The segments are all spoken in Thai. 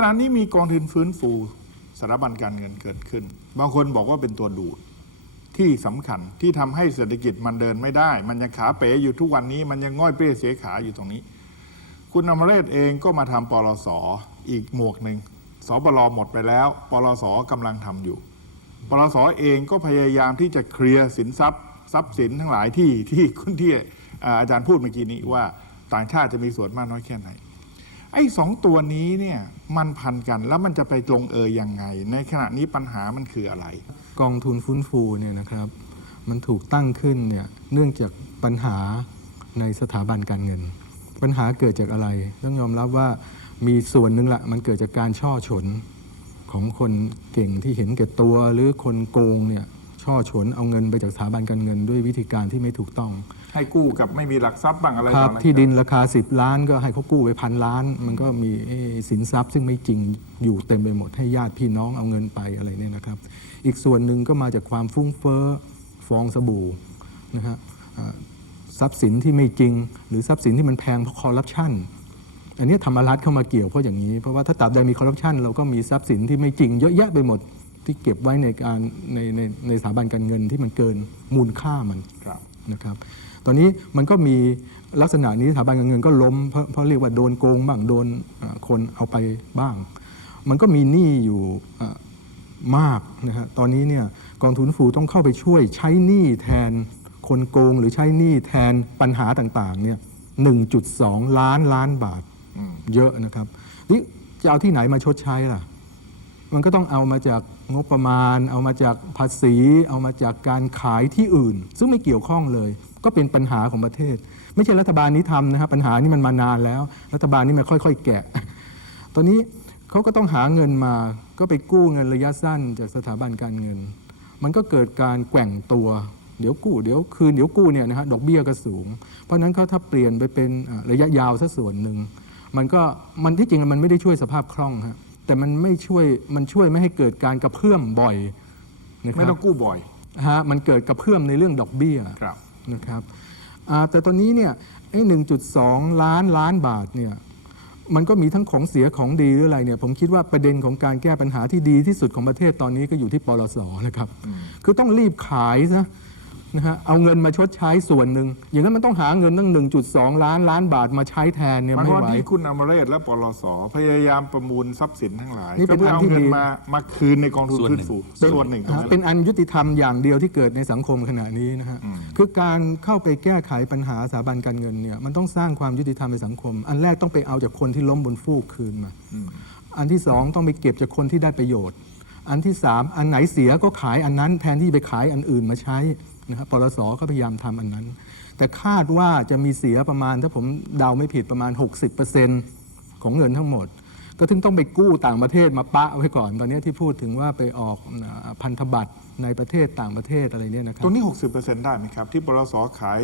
ขณะนี้มีกองทุนฟื้นฟูสถาบันการเงินเกิดขึ้น บางคนบอกว่าเป็นตัวดูดที่สำคัญที่ทำให้เศรษฐกิจมันเดินไม่ได้ มันยังขาเป๋อยู่ทุกวันนี้ มันยังง่อยเปรี้ยเสียขาอยู่ตรงนี้ คุณอมรเรศเองก็มาทำปลสออีกหมวกหนึ่งสปลหมดไปแล้วปลสกำลังทำอยู่ปลสเองก็พยายามที่จะเคลียร์สินทรัพย์ ทรัพย์สินทั้งหลายที่ที่คุณที่อาจารย์พูดเมื่อกี้นี้ว่าต่างชาติจะมีส่วนมากน้อยแค่ไหน ไอ้สองตัวนี้เนี่ยมันพันกันแล้วมันจะไปตรงเอยยังไง ในขณะนี้ปัญหามันคืออะไร กองทุนฟื้นฟูเนี่ยนะครับ มันถูกตั้งขึ้นเนี่ยเนื่องจากปัญหาในสถาบันการเงิน ปัญหาเกิดจากอะไร ต้องยอมรับว่ามีส่วนหนึ่งละมันเกิดจากการช่อฉนของคนเก่งที่เห็นแก่ตัวหรือคนโกงเนี่ย ช่อฉนเอาเงินไปจากสถาบันการเงินด้วยวิธีการที่ไม่ถูกต้อง ให้กู้กับไม่มีหลักทรัพย์บ้างอะไรครับต่ออะไรที่ดินราคา 10 ล้านก็ให้เขากู้ไปพันล้าน มันก็มีเอ่อสินทรัพย์ ซึ่งไม่จริงอยู่เต็มไปหมดให้ญาติพี่น้องเอาเงินไปอะไรเนี่ยนะครับ อีกส่วนหนึ่งก็มาจากความฟุ้งเฟ้อฟองสบู่นะฮะอ่าทรัพย์สินที่ไม่จริง หรือทรัพย์สินที่มันแพงเพราะคอร์รัปชัน อันนี้ธรรมรัฐเข้ามาเกี่ยวเพราะอย่างนี้ เพราะว่าถ้าตราบใดมีคอร์รัปชันเราก็มีทรัพย์สินที่ไม่จริงเยอะแยะไปหมด ที่เก็บไว้ในการในในในสถาบันการเงินที่มันเกินมูลค่ามันนะครับ ตอนนี้มันก็มีลักษณะนี้สถาบันการเงินก็ล้มเพราะเพราะเรียกว่าโดนโกงบ้างโดนคนเอาไปบ้าง มันก็มีหนี้อยู่มากนะฮะตอนนี้เนี่ยกองทุนฟูต้องเข้าไปช่วยใช้หนี้แทนคนโกงหรือใช้หนี้แทนปัญหาต่างๆเนี่ย1.2 ล้านล้านบาทเยอะนะครับนี่จะเอาที่ไหนมาชดใช้ล่ะ มันก็ต้องเอามาจากงบประมาณ เอามาจากภาษี เอามาจากการขายที่อื่น ซึ่งไม่เกี่ยวข้องเลย ก็เป็นปัญหาของประเทศ ไม่ใช่รัฐบาลนี้ทำนะครับปัญหานี้มันมานานแล้ว รัฐบาลนี้มันค่อย ๆ แกะ ตอนนี้เขาก็ต้องหาเงินมาก็ไปกู้เงินระยะสั้นจากสถาบันการเงิน มันก็เกิดการแกว่งตัวเดี๋ยวกู้เดี๋ยวคืนเดี๋ยวกู้เนี่ยนะฮะดอกเบี้ยก็สูง เพราะนั้นเขาถ้าเปลี่ยนไปเป็นระยะยาวสักส่วนหนึ่งมันก็มันที่จริงมันไม่ได้ช่วยสภาพคล่องฮะ แต่มันไม่ช่วยมันช่วยไม่ให้เกิดการกระเพื่อมบ่อยนะคไม่รัต้อบงกู้บ่อย ฮะมันเกิดกระเพื่อมในเรื่องดอกเบี้ย ครับ นะครับอ่าแต่ตอนนี้เนี่ยไอ้หนึ่งจุดสองล้านล้านบาทเนี่ยมันก็มีทั้งของเสียของดีหรืออะไรเนี่ยผมคิดว่าประเด็นของการแก้ปัญหาที่ดีที่สุดของประเทศตอนนี้ก็อยู่ที่ปลสนะครับ คือต้องรีบขายซะ นะฮะเอาเงินมาชดใช้ส่วนหนึ่ง อย่างนั้นมันต้องหาเงินตั้ง 1.2 ล้านล้านบาทมาใช้แทนเนี่ยมันไม่ว่าไหว ที่คุณอมรเรศและปลสพยายามประมูลทรัพย์สินทั้งหลายนี่เป็ก็นเพื่อเอาอันที่เงินดี มามาคืนในกองทุนส่วนฟื้หนึ่นงฟูเป็นส่วนหนึ่งตรงฮะนั้นเป็นอันยุติธรรมอย่างเดียวที่เกิดในสังคมขณะนี้นะฮะ อืม คือการเข้าไปแก้ไขปัญหาสถาบันการเงินเนี่ย มันต้องสร้างความยุติธรรมในสังคม อันแรกต้องไปเอาจากคนที่ล้มบนฟูกคืนมา อืม อันที่สองต้องไปเก็บจากคนที่ได้ประโยชน์ อันที่สามอันไหนเสียก็ขายอันนั้นแทนที่ไปขายอันอื่นมาใช้ นะครับปลสก็พยายามทำอันนั้น แต่คาดว่าจะมีเสียประมาณถ้าผมเดาไม่ผิดประมาณ 60%ของเงินทั้งหมด ก็ถึงต้องไปกู้ต่างประเทศมาปะไว้ก่อน ตอนนี้ที่พูดถึงว่าไปออกอ่าพันธบัตรในประเทศต่างประเทศอะไรเนี่ยนะครับตรงนี้ 60%ได้ไหมครับ ที่ปลสขาย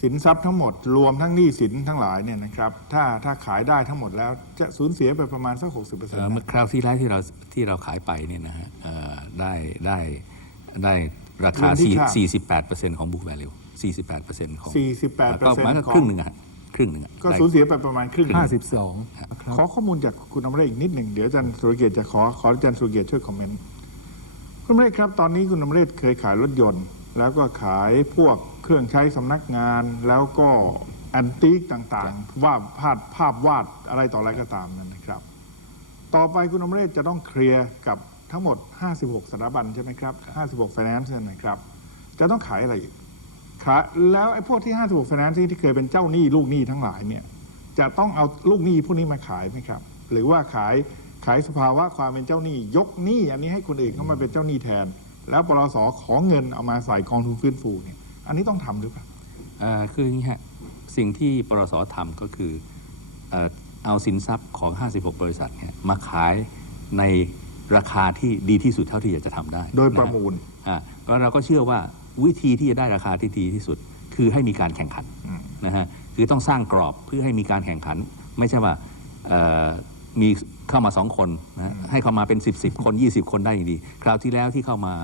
สินทรัพย์ทั้งหมด รวมทั้งหนี้สินทั้งหลายเนี่ยนะครับถ้าถ้าขายได้ทั้งหมดแล้วจะสูญเสียไปประมาณสัก 60%เอ่อเมื่อคราวที่แล้วที่เราที่เราขายไปเนี่ยนะฮะเอ่อได้ได้ได้ ราคา เงินที่ค่า4 48%ของ book value 48%ของ48%ก็มันก็ของครึ่งหนึ่งอะฮะครึ่งหนึ่งอะก็ได้ สูญเสียไปประมาณครึ่งหนึ่ง52ครับ ขอข้อมูลจากคุณอมรเรศอีกนิดหนึ่งเดี๋ยวอาจารย์สุรเกียรติจะขอขออาจารย์สุรเกียรติช่วยคอมเมนต์คุณอมรเรศครับตอนนี้คุณอมรเรศเคยขายรถยนต์ แล้วก็ขายพวกเครื่องใช้สำนักงาน แล้วก็แอนติกต่างๆวาดภาพภาพวาดอะไรต่ออะไรก็ตามนั่นนะครับ ต่อไปคุณอมรเรศจะต้องเคลียร์กับ ทั้งหมด 56สถาบันใช่ไหมครับ 56 finance เนี่ยนะครับ จะต้องขายอะไรอีกขายแล้วไอ้พวกที่ 56 finance ที่เคยเป็นเจ้าหนี้ลูกหนี้ทั้งหลายเนี่ย จะต้องเอาลูกหนี้พวกนี้มาขายไหมครับ หรือว่าขายขายสภาวะความเป็นเจ้าหนี้ ยกหนี้อันนี้ให้คนอื่นเข้ามาเป็นเจ้าหนี้แทน แล้วปลสขอเงินเอามาใส่กองทุนฟื้นฟูเนี่ย อันนี้ต้องทำหรือเปล่าเอ่อคืออย่างนี้ฮะสิ่งที่ปรสทำก็คือเอ่อเอาสินทรัพย์ของ 56 บริษัทเนี่ยมาขายใน ราคาที่ดีที่สุดเท่าที่จะทำได้โดยประมูลนะฮะอ่าก็เราก็เชื่อว่าวิธีที่จะได้ราคาที่ดีที่สุด คือให้มีการแข่งขันอืมนะฮะคือต้องสร้างกรอบเพื่อให้มีการแข่งขัน ไม่ใช่ว่าเอ่อมีเข้ามาสองคนนะฮะให้เข้ามาเป็น 10 10 คน 20 คนได้อย่างดี คราวที่แล้วที่เข้ามา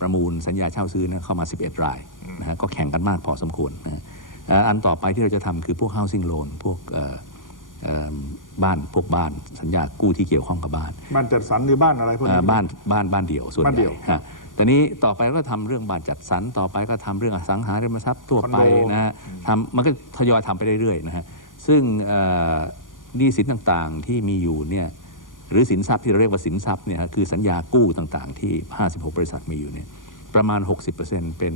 ประมูลสัญญาเช่าซื้อนะเข้ามา 11 รายนะฮะก็แข่งกันมากพอสมควรนะฮะเอ่ออันต่อไปที่เราจะทำคือพวก housing loan พวกเอ่อเอ่อ บ้านพวกบ้านสัญญากู้ที่เกี่ยวข้องกับบ้าน บ้านจัดสรรหรือบ้านอะไรพวกเอ่นี้อบ้านบ้านบ้านเดี่ยวส่วนบ้านใหเดี่ญ่ยวฮะแต่นี้ต่อไปก็ทำเรื่องบ้านจัดสรรต่อไปก็ทำเรื่องอสังหาริมทรัพย์ทั่วไปคอนโดนะฮะทำมันก็ทยอยทำไปเรื่อยๆนะฮะซึ่งเอ่อหนี้สินต่างๆที่มีอยู่เนี่ยหรือสินทรัพย์ที่เราเรียกว่าสินทรัพย์เนี่ยฮะคือสัญญากู้ต่างๆ ที่ 56 บริษัทมีอยู่เนี่ยประมาณ 60%เป็น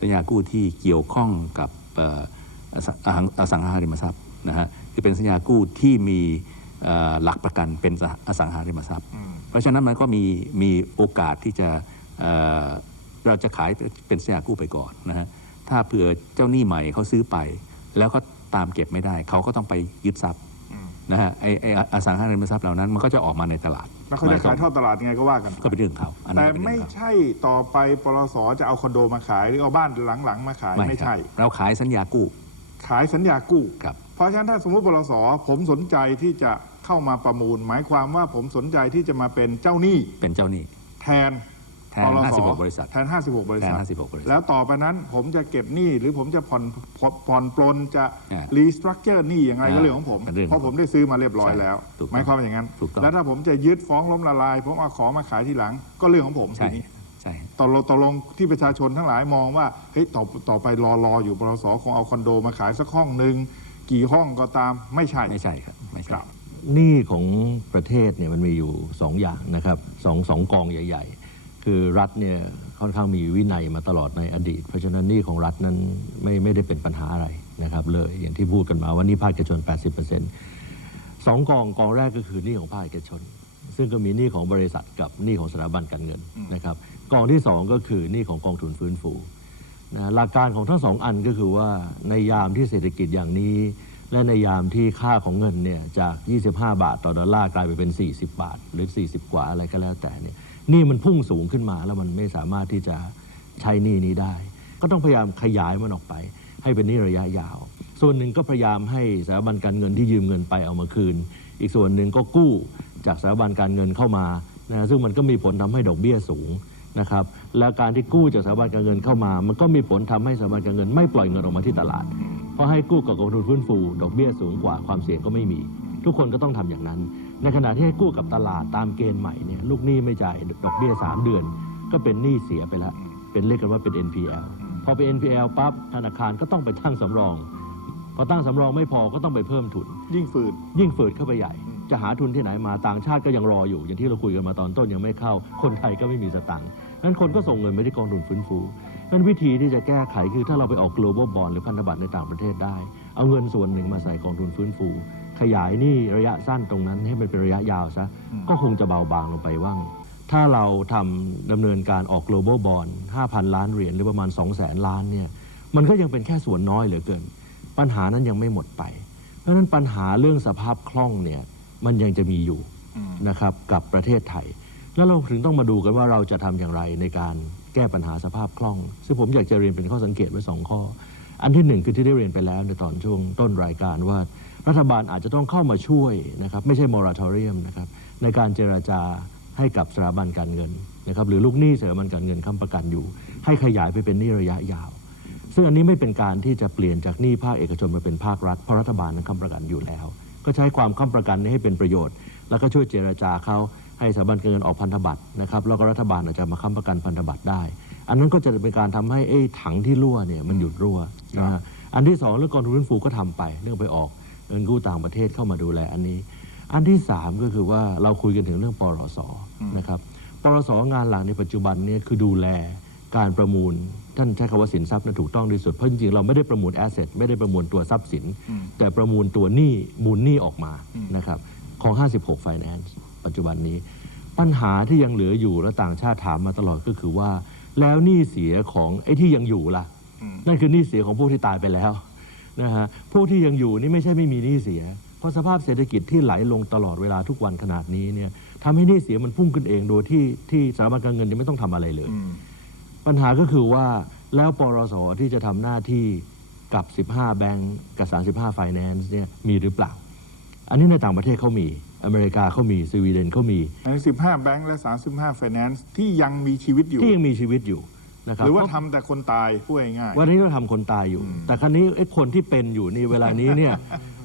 สัญญากู้ที่เกี่ยวข้องกับเอ่ออสังอสังหาริมทรัพย์นะฮะ คือเป็นสัญญากู้ที่มีเอ่อหลักประกันเป็นอสังหาริมทรัพย์ เพราะฉะนั้นมันก็มีมีโอกาสที่จะเอ่อเราจะขายเป็นสัญญากู้ไปก่อนนะฮะถ้าเผื่อเจ้าหนี้ใหม่เขาซื้อไป แล้วก็ตามเก็บไม่ได้ เขาก็ต้องไปยึดทรัพย์นะฮะไอ้ไอ้อสังหาริมทรัพย์เหล่านั้นมันก็จะออกมาในตลาดแล้วเขาจะขายทอดตลาดยังไงก็ว่ากันก็เป็นเรื่องเขาอันนั้แต่นก็เป็นไม่เรื่องเขาใช่ต่อไปปลสจะเอาคอนโดมาขายหรือเอาบ้านหลังๆมาขายไม่ครัใช่บเราขายสัญญากู้ ขายสัญญากู้ครับ เพราะฉะนั้นถ้าสมมติปลสผมสนใจที่จะเข้ามาประมูล หมายความว่าผมสนใจที่จะมาเป็นเจ้าหนี้เป็นเจ้าหนี้แทนแทน ปลส56 บริษัท แทน 56 บริษัท แทน56บริษัทแล้วต่อไปนั้นผมจะเก็บหนี้หรือผมจะผ่อนผ่อนผ่อนปลนจะอ่ารีสตรัคเจอร์หนี้อย่างไรก็อ่าเรื่องของผม เป็นเรื่องของเพราะผมได้ซื้อมาเรียบร้อยใช่แล้ว ถูกต้องหมายความว่าอย่างนั้น ถูกต้อง แล้วถ้าผมจะยึดฟ้องล้มละลาย ผมเอาของมาขายทีหลัง ก็เรื่องของผมใช่ทีนี้ ใช่ ตกลงตกลงที่ประชาชนทั้งหลายมองว่าเฮ้ยต่อต่อไปรอรออยู่ปลสคงเอาคอนโดมาขายสักห้องหนึ่ง กี่ห้องก็ตามไม่ใช่ ไม่ใช่ครับไม่คใช่รับหนี้ของประเทศเนี่ยมันมีอยู่สองอย่างนะครับสองสองกองใหญ่ ๆ คือรัฐเนี่ยค่อนข้างมีวินัยมาตลอดในอดีต เพราะฉะนั้นหนี้ของรัฐนั้นไม่ไม่ได้เป็นปัญหาอะไรนะครับเลยอย่างที่พูดกันมาว่าหนี้ภาคเอกชน 80%สองกองกองแรกก็คือหนี้ของภาคเอกชน ซึ่งก็มีหนี้ของบริษัทกับหนี้ของสถาบันการเงินนะครับกองที่สองก็คือหนี้ของกองทุนฟื้นฟู นะหลักการของทั้งสองอันก็คือว่าในยามที่เศรษฐกิจอย่างนี้ และในยามที่ค่าของเงินเนี่ยจาก 25 บาทต่อดอลลาร์กลายไปเป็น 40 บาท หรือ 40 กว่าอะไรก็แล้วแต่เนี่ยนี่มันพุ่งสูงขึ้นมาแล้วมันไม่สามารถที่จะใช้หนี้นี้ได้ ก็ต้องพยายามขยายมันออกไป ให้เป็นหนี้ระยะยาว ส่วนหนึ่งก็พยายามให้สถาบันการเงินที่ยืมเงินไปเอามาคืน อีกส่วนหนึ่งก็กู้จากสถาบันการเงินเข้ามานะซึ่งมันก็มีผลทำให้ดอกเบี้ยสูงนะครับ แล้วการที่กู้จากสถาบันการเงินเข้ามา มันก็มีผลทำให้สถาบันการเงินไม่ปล่อยเงินออกมาที่ตลาด เพราะให้กู้กับกองทุนฟื้นฟู ดอกเบี้ยสูงกว่าความเสี่ยงก็ไม่มี ทุกคนก็ต้องทำอย่างนั้น ในขณะที่ให้กู้กับตลาดตามเกณฑ์ใหม่เนี่ยลูกหนี้ไม่จ่ายดอกเบี้ย 3 เดือน ก็เป็นหนี้เสียไปแล้วเป็นเรียกกันว่าเป็น NPL พอเป็น NPL ปั๊บธนาคารก็ต้องไปตั้งสำรองพอตั้งสำรองไม่พอก็ต้องไปเพิ่มทุน ยิ่งฝืนยิ่งฝืดเข้าไปใหญ่ จะหาทุนที่ไหนมาต่างชาติก็ยังรออยู่ อย่างที่เราคุยกันมาตอนต้นยังไม่เข้า คนไทยก็ไม่มีสตังค์นั้นคนก็ส่งเงินไปที่กองทุนฟื้นฟูนั้นวิธีที่จะแก้ไขคือถ้าเราไปออก global bond หรือพันธบัตรในต่างประเทศได้ เอาเงินส่วนหนึ่งมาใส่กองทุนฟื้นฟู ขยายหนี้ระยะสั้นตรงนั้นให้มันเป็นระยะยาวซะก็คงจะเบาบางลงไปว่างถ้าเราทำดำเนินการออก global bond 5,000 ล้านเหรียญหรือประมาณ 200,000 ล้านเนี่ยมันก็ยังเป็นแค่ส่วนน้อยเหลือเกิน ปัญหานั้นยังไม่หมดไป เพราะฉะนั้นปัญหาเรื่องสภาพคล่องเนี่ย มันยังจะมีอยู่นะครับกับประเทศไทย แล้วเราถึงต้องมาดูกันว่าเราจะทำอย่างไรในการแก้ปัญหาสภาพคล่อง ซึ่งผมอยากจะเรียนเป็นข้อสังเกตไว้สองข้อ อันที่หนึ่งคือที่ได้เรียนไปแล้วในตอนช่วงต้นรายการว่ารัฐบาลอาจจะต้องเข้ามาช่วยนะครับไม่ใช่มอราทอเรียมนะครับในการเจราจาให้กับสถาบันการเงินนะครับหรือลูกหนี้สถาบันการเงินค้ำประกันอยู่ ให้ขยายไปเป็นหนี้ระยะยาว ซึ่งอันนี้ไม่เป็นการที่จะเปลี่ยนจากหนี้ภาคเอกชนมาเป็นภาครัฐเพราะรัฐบาลนั้นค้ำประกันอยู่แล้ว ก็ใช้ความค้ำประกันนี้ให้เป็นประโยชน์ แล้วก็ช่วยเจรจาเขาให้สถาบันการเงินออกพันธบัตรนะครับแล้วก็รัฐบาลอาจจะมาค้ำประกันพันธบัตรได้ อันนั้นก็จะเป็นการทำให้ไอ้ถังที่รั่วเนี่ยมันหยุดรั่วนะฮะอันที่สองเรื่องกองทุนฟื้นฟูก็ทำไป เรื่องไปออกเงินกู้ต่างประเทศเข้ามาดูแลอันนี้ อันที่สามก็คือว่าเราคุยกันถึงเรื่องปรสนะครับปรสงานหลักในปัจจุบันเนี้คือดูแล การประมูล ท่านใช้คำว่าสินทรัพย์นะถูกต้องที่สุด เพราะจริงๆ เราไม่ได้ประมูลแอสเซทไม่ได้ประมูลตัวทรัพย์สิน แต่ประมูลตัวหนี้มูลหนี้ออกมานะครับของ 56 Finance ปัจจุบันนี้ ปัญหาที่ยังเหลืออยู่และต่างชาติถามมาตลอดก็คือว่า แล้วหนี้เสียของไอ้ที่ยังอยู่ล่ะ นั่นคือหนี้เสียของพวกที่ตายไปแล้วนะฮะพวกที่ยังอยู่นี่ไม่ใช่ไม่มีหนี้เสีย เพราะสภาพเศรษฐกิจที่ไหลลงตลอดเวลาทุกวันขนาดนี้เนี่ยทำให้หนี้เสียมันพุ่งขึ้นเองโดยที่ที่สถาบันการเงินยังไม่ต้องทำอะไรเลย ปัญหาก็คือว่าแล้วปรสที่จะทำหน้าที่กับ 15 แบงก์กับ 35 ไฟแนนซ์เนี่ยมีหรือเปล่า อันนี้ในต่างประเทศเขามี อเมริกาเขามีสวีเดนเขามีใน15 แบงก์และ 35 Finance ที่ยังมีชีวิตอยู่ ที่ยังมีชีวิตอยู่นะครับหรือว่าเพทำแต่คนตายพูดง่ายๆวันนี้เราทำคนตายอยู่ แต่ครั้นี้ไอ้คนที่เป็นอยู่นี่เวลานี้เนี่ย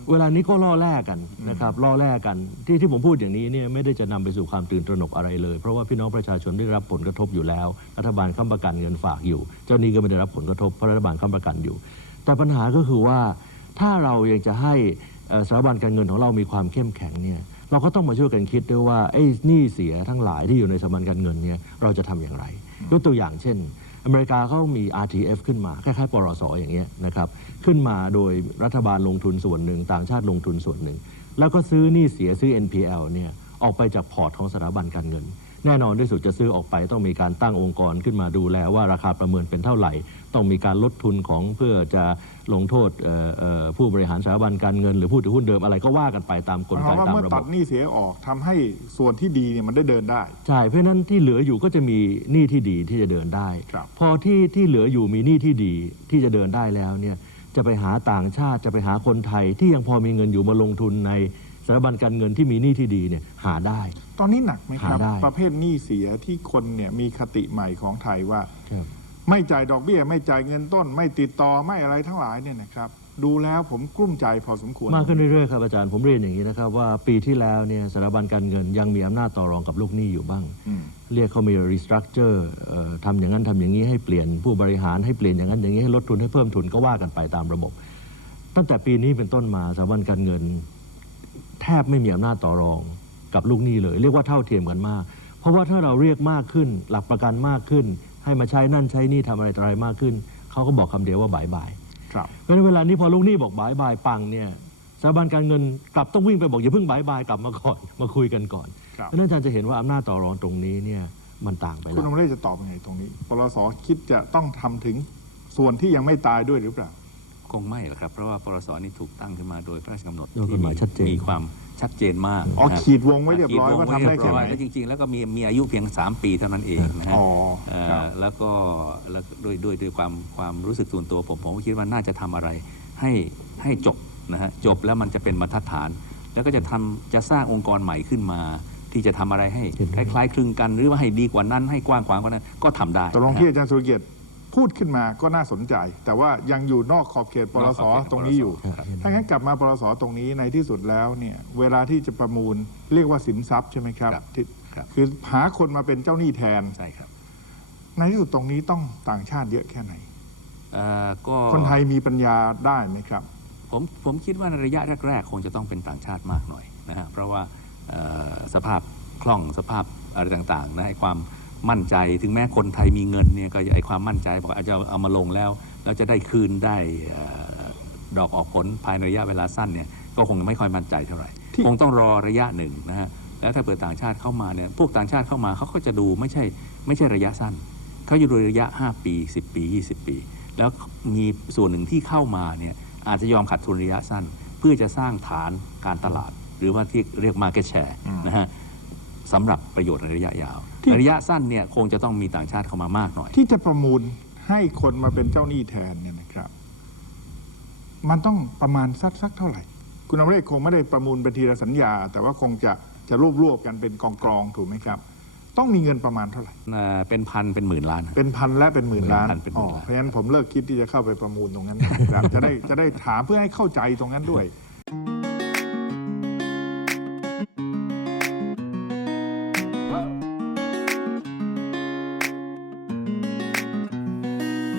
เวลานี้ก็ล่อแลกกันนะครับล่อแลกกันที่ที่ผมพูดอย่างนี้เนี่ยไม่ได้จะนำไปสู่ความตื่นตระหนกอะไรเลย เพราะว่าพี่น้องประชาชนได้รับผลกระทบอยู่แล้ว รัฐบาลค้ำประกันเงินฝากอยู่ เจ้าหนี้ก็ไม่ได้รับผลกระทบเพราะรัฐบาลค้ำประกันอยู่ แต่ปัญหาก็คือว่าถ้าเรายังจะให้เอ่อสถาบันการเงินของเรามีความเข้มแข็งเนี่ยเราก็ต้องมาช่วยกันคิดด้วยว่าไอ้หนี้เสียทั้งหลายที่อยู่ในสถาบันการเงินเนี่ยเราจะทำอย่างไรยกตัวอย่างเช่น อเมริกาเขามี RTF ขึ้นมาคล้ายๆปรสอย่างเงี้ยนะครับขึ้นมาโดยรัฐบาลลงทุนส่วนหนึ่ง ต่างชาติลงทุนส่วนหนึ่ง แล้วก็ซื้อหนี้เสียซื้อ NPL เนี่ยออกไปจากพอร์ตของสถาบันการเงิน แน่นอนที่สุดจะซื้อออกไปต้องมีการตั้งองค์กรขึ้นมาดูแลว่าราคาประเมินเป็นเท่าไหร่ ต้องมีการลดทุนของเพื่อจะลงโทษเอ่อเอ่อผู้บริหารสถาบันการเงิน หรือผู้ถือหุ้นเดิมอะไรก็ว่ากันไปตามกลเพไกราะว่าตามเมื่อระตับดบหนี้เสียออกทำให้ส่วนที่ดีเนี่ยมันได้เดินได้ใช่เพราะฉะนั้นที่เหลืออยู่ก็จะมีหนี้ที่ดีที่จะเดินได้ครับพอที่ที่เหลืออยู่มีหนี้ที่ดีที่จะเดินได้แล้วเนี่ยจะไปหาต่างชาติจะไปหาคนไทยที่ยังพอมีเงินอยู่มาลงทุนใน สถาบันการเงินที่มีหนี้ที่ดีเนี่ยหาได้ ตอนนี้หนักไหมครับ หาได้ ประเภทหนี้เสียที่คนเนี่ยมีคติใหม่ของไทยว่าครับไม่จ่ายดอกเบี้ย ไม่จ่ายเงินต้น ไม่ติดต่อไม่อะไรทั้งหลายเนี่ยนะครับ ดูแล้วผมกลุ้มใจพอสมควร มากขึ้นเรื่อยๆครับอาจารย์ผมเรียนอย่างนี้นะครับว่าปีที่แล้วเนี่ยสถาบันการเงินยังมีอำนาจต่อรองกับลูกหนี้อยู่บ้าง อืม เรียกเขามี restructure เอ่อทำอย่างนั้นทำอย่างนี้ให้เปลี่ยนผู้บริหารให้เปลี่ยนอย่างนั้นอย่างนี้ให้ลดทุนให้เพิ่มทุนก็ว่ากันไปตามระบบ ตั้งแต่ปีนี้เป็นต้นมาสถาบันการเงิน แทบไม่มีอำนาจต่อรองกับลูกหนี้เลย เรียกว่าเท่าเทียมกันมาก เพราะว่าถ้าเราเรียกมากขึ้น หลักประกันมากขึ้น ให้มาใช้นั่นใช้นี่ทำอะไรต่ออะไรมากขึ้น เขาก็บอกคำเดียวว่าบายบายครับ เพราะฉะนั้นเวลานี้พอลูกหนี้บอกบายบายปังเนี่ยสถาบันการเงินกลับต้องวิ่งไปบอกอย่าเพิ่งบายบายกลับมาก่อน มาคุยกันก่อนครับ เพราะฉะนั้นอาจารย์จะเห็นว่าอำนาจต่อรองตรงนี้เนี่ยมันต่างไปคุณแล้อวมเรศจะตอบยังไงตรงนี้ปลสคิดจะต้องทำถึงส่วนที่ยังไม่ตายด้วยหรือเปล่า คงไม่หรอกครับ เพราะว่าปรสนี่ถูกตั้งขึ้นมาโดยพระราชกำหนดโดยกฎหมายชัดเจน มีความชัดเจนมากอ๋อนะครับขีดวงไว้เรียบร้อยขีว่าวงทำได้แค่ไหนเรียบร้อยแล้วจริงๆ แล้วก็มีมีอายุเพียง 3 ปีเท่านั้นเองนะฮะอ๋อเอ่อครับ แล้วก็แล้วก็ด้วยด้วยด้วยความความรู้สึกส่วนตัวผม ผมก็คิดว่าน่าจะทำอะไรให้ให้จบนะฮะจบแล้วมันจะเป็นบรรทัดฐาน แล้วก็จะทำจะสร้างองค์กรใหม่ขึ้นมา ที่จะทำอะไรให้เห็นคด้วยล้ายๆคลึงกันหรือว่าให้ดีกว่านั้นให้กว้างขวางกว่านั้นก็ทำได้ตกลงนะฮะที่อาจารย์สุรเกียรติ พูดขึ้นมาก็น่าสนใจ แต่ว่ายังอยู่นอกขอบเขตปลสนอกขอบเขตตรงนี้อยู่ครับถ้างั้นกลับมาปลสตรงนี้ในที่สุดแล้วเนี่ยเวลาที่จะประมูลเรียกว่าสินทรัพย์ใช่ไหมครับครับที่ครับคือหาคนมาเป็นเจ้าหนี้แทนใช่ครับในที่สุดตรงนี้ต้องต่างชาติเยอะแค่ไหนเอ่อก็คนไทยมีปัญญาได้ไหมครับ ผมผมคิดว่าในระยะแรก ๆ คงจะต้องเป็นต่างชาติมากหน่อยนะฮะเพราะว่าเอ่อสภาพคล่องสภาพอะไรต่างๆนะไอ้ความ มั่นใจ ถึงแม้คนไทยมีเงินเนี่ยก็ไอ้ความมั่นใจบอกอาจจะเอามาลงแล้ว แล้วจะได้คืนได้เอ่อดอกออกผลภายในระยะเวลาสั้นเนี่ยก็คงไม่ค่อยมั่นใจเท่าไหร่ที่คงต้องรอระยะหนึ่งนะฮะแล้วถ้าเปิดต่างชาติเข้ามาเนี่ยพวกต่างชาติเข้ามาเขาก็จะดูไม่ใช่ไม่ใช่ระยะสั้น เขาจะดูระยะ 5 ปี 10 ปี 20 ปี แล้วมีส่วนหนึ่งที่เข้ามาเนี่ยอาจจะยอมขัดทุนระยะสั้น เพื่อจะสร้างฐานการตลาด หรือว่าที่เรียก market share อืมนะฮะสำหรับประโยชน์ในระยะยาวที่ใน ระยะสั้นเนี่ยคงจะต้องมีต่างชาติเข้ามามากหน่อย ที่จะประมูลให้คนมาเป็นเจ้าหนี้แทนเนี่ยนะครับ มันต้องประมาณสักสักเท่าไหร่ คุณอมเรศคงไม่ได้ประมูลเป็นทีละสัญญา แต่ว่าคงจะจะรวบรวบกันเป็นกองกรองๆถูกไหมครับ ต้องมีเงินประมาณเท่าไหร่เอ่อเป็นพันเป็นหมื่นล้าน เป็นพันและเป็นหมื่นล้านเป็นพันเป็นหมื่อ๋อนล้านเพราะฉะนั้นผมเลิกคิดที่จะเข้าไปประมูลตรงนั้นนะครับจะได้จะได้ถามเพื่อให้เข้าใจตรงนั้นด้วย